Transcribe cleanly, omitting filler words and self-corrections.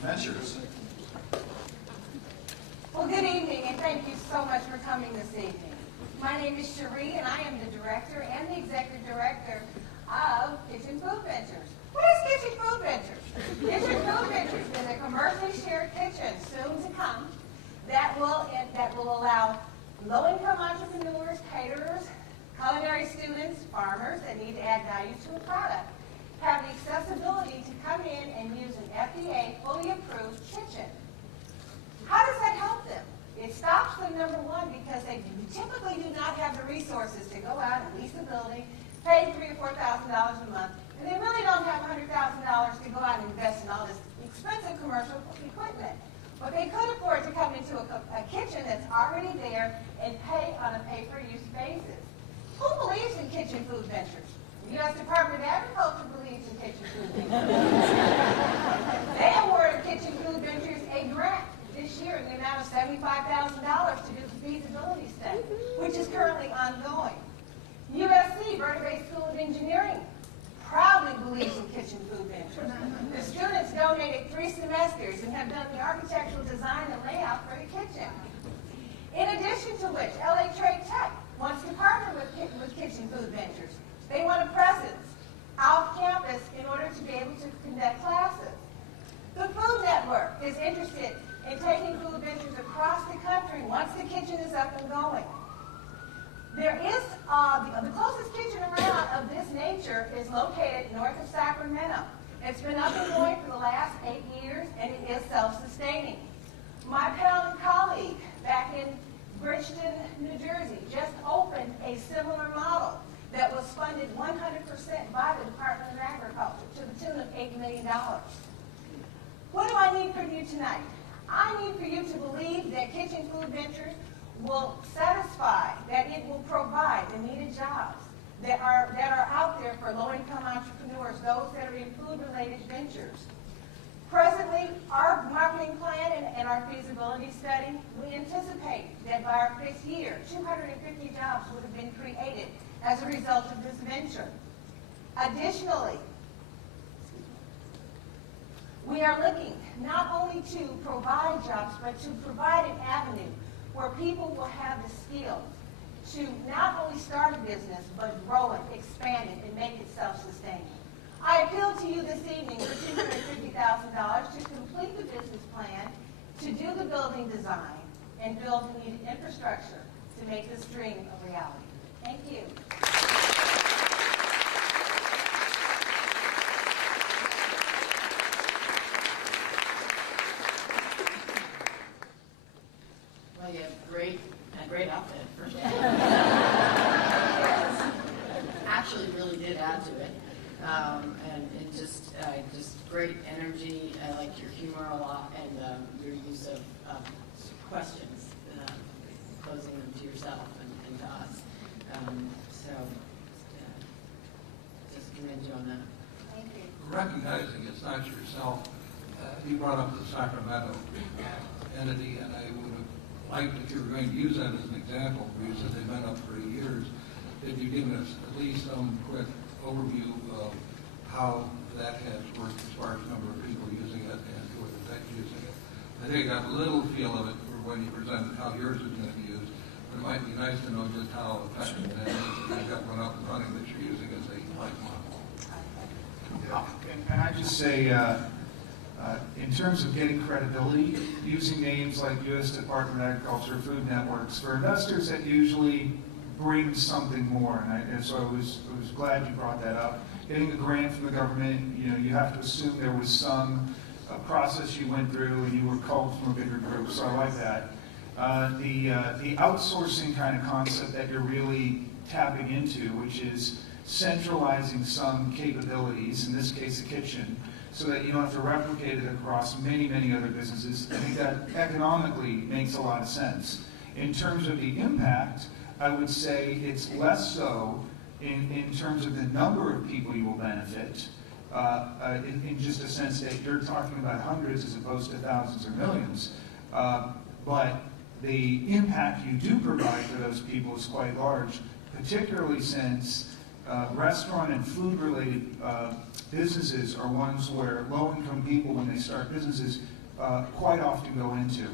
Ventures. Well, good evening, and thank you so much for coming this evening. My name is Cherie, and I am the director and the executive director of Kitchen Food Ventures. What is Kitchen Food Ventures? Kitchen Food Ventures is a commercially shared kitchen, soon to come, that will allow low-income entrepreneurs, caterers, culinary students, farmers that need to add value to a product, have the accessibility to come in and use an FDA fully approved kitchen. How does that help them? It stops them, number one, because they typically do not have the resources to go out and lease a building, pay $3,000 or $4,000 a month, and they really don't have $100,000 to go out and invest in all this expensive commercial equipment. But they could afford to come into a kitchen that's already there and pay on a pay-per-use basis. Who believes in Kitchen Food Ventures? The U.S. Department of Agriculture believes in Kitchen Food Ventures. They awarded Kitchen Food Ventures a grant this year in the amount of $75,000 to do the feasibility study, which is currently ongoing. USC, Vertebrate School of Engineering, proudly believes in Kitchen Food Ventures. The students donated 3 semesters and have done the architectural design and layout for the kitchen. In addition to which, LA Trade Tech wants to partner with Kitchen Food Ventures. They want a presence off campus in order to be able to conduct classes. The Food Network is interested in taking food ventures across the country once the kitchen is up and going. There is, the closest kitchen around of this nature is located north of Sacramento. It's been up and going for the last 8 years, and it is self-sustaining. My pal and colleague back in Bridgeton, New Jersey, just opened a similar model that was funded 100% by the Department of Agriculture to the tune of $8 million. What do I need from you tonight? I need for you to believe that Kitchen Food Ventures will satisfy, that it will provide the needed jobs that are out there for low-income entrepreneurs, those that are in food-related ventures. Presently, our marketing plan and our feasibility study, we anticipate that by our 5th year, 250 jobs would have been created as a result of this venture. Additionally, we are looking not only to provide jobs, but to provide an avenue where people will have the skill to not only start a business, but grow it, expand it, and make it self-sustaining. I appeal to you this evening for $250,000 to complete the business plan, to do the building design, and build the needed infrastructure to make this dream a reality. Thank you. Well, you have a great outfit, first of all. Actually really did add to it. And just great energy. I like your humor a lot, and your use of questions, posing them to yourself and to us. Just commend you on that. Thank you. Recognizing it's not yourself, you brought up the Sacramento entity, and I would have liked, if you were going to use that as an example, you said they've been up for 8 years, if you give us at least some quick overview of how that has worked as far as number of people using it and who are the tech using it. I think I got a little feel of it for when you presented how yours is going to be used, but it might be nice to know just how effective that is. If you've got one up and running that you're using as a light model. And I just say, in terms of getting credibility, using names like U.S. Department of Agriculture, Food Networks, for investors that usually bring something more, and so I was glad you brought that up. Getting a grant from the government, you have to assume there was some process you went through, and you were called from a bigger group, so I like that. The outsourcing kind of concept that you're really tapping into, which is centralizing some capabilities, in this case a kitchen, so that you don't have to replicate it across many, many other businesses. I think that economically makes a lot of sense. In terms of the impact, I would say it's less so in terms of the number of people you will benefit, in just a sense that you're talking about hundreds as opposed to thousands or millions. But the impact you do provide for those people is quite large, particularly since restaurant and food-related businesses are ones where low-income people, when they start businesses, quite often go into.